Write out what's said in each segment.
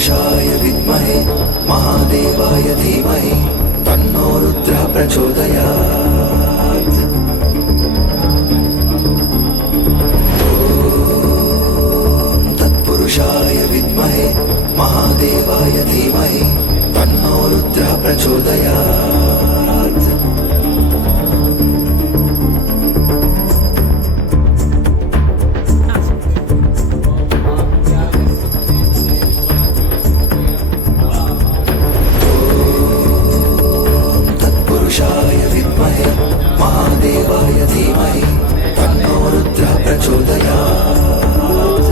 तत्पुरुषाय विद्महे महादेवाय धीमहि तन्नो रुद्रः प्रचोदयात्। तत्पुरुषाय विद्महे महादेवाय धीमहि तन्नो रुद्रः प्रचोदयात्। तत्पुरुषाय विद्महे महादेवाय धीमहि तन्नो रुद्रः प्रचोदयात्।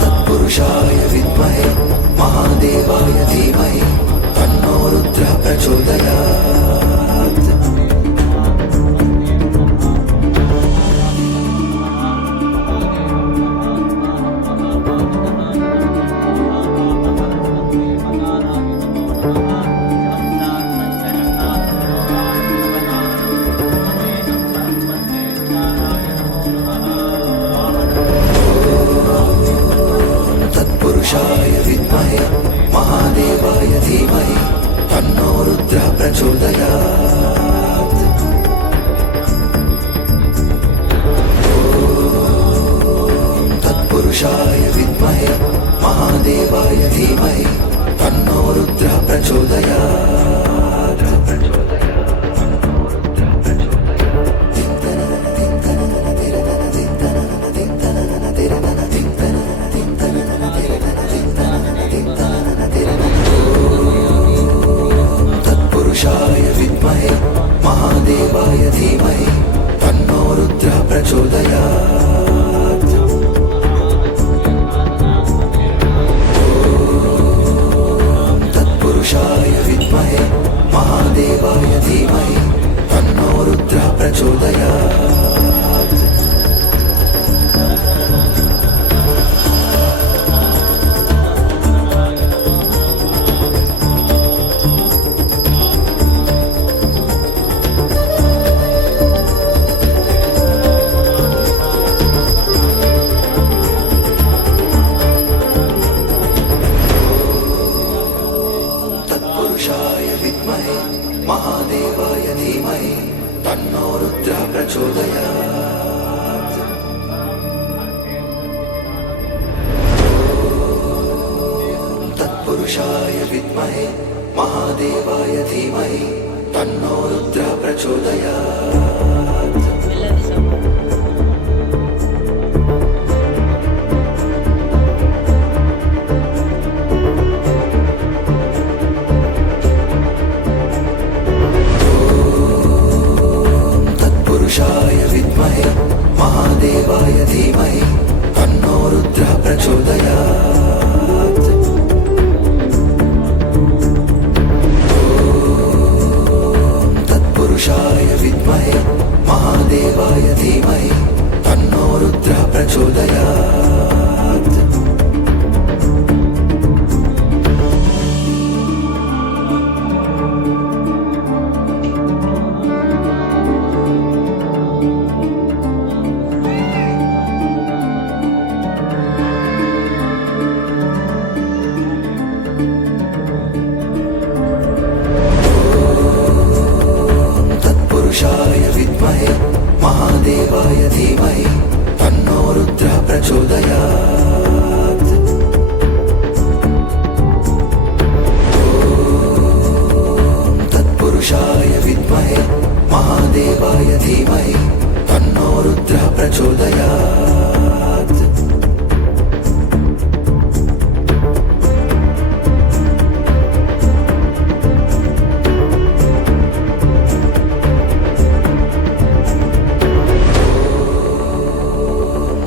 तत्पुरुषाय विद्महे महादेवाय धीमहि तन्नो रुद्रः प्रचोदयात्। तत्पुरुषाय विद्महे महादेवाय धीमहि तन्नो रुद्रः प्रचोदयात्। तत्पुरुषाय विद्महे महादेवाय धीमहि तन्नो रुद्रः प्रचोदयात्। तत्पुरुषाय विद्महे महादेवाय धीमहि तन्नो रुद्रः प्रचोदयात्। तत्पुरुषाय विद्महे महादेवाय धीमहि तन्नो रुद्रः प्रचोदयात्। तत्पुरुषाय विद्महे महादेवाय धीमहि तन्नो रुद्रः प्रचोदयात्। तत्पुरुषाय विद्महे महादेवाय धीमहि तन्नो रुद्रः प्रचोदयात्। तत्पुरुषाय विद्महे महादेवाय धीमहि तन्नो रुद्रः प्रचोदयात्। तत्पुरुषाय विद्महे महादेवाय धीमहि तन्नो रुद्रः प्रचोदयात्। तत्पुरुषाय विद्महे महादेवाय धीमहि तन्नो रुद्रः प्रचोदयात्। तत्पुरुषाय विद्महे महादेवाय धीमहि तन्नो रुद्रः प्रचोदयात्।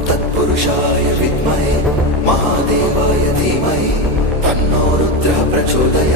तत्पुरुषाय विद्महे महादेवाय धीमहि तन्नो रुद्रः प्रचोदयात्।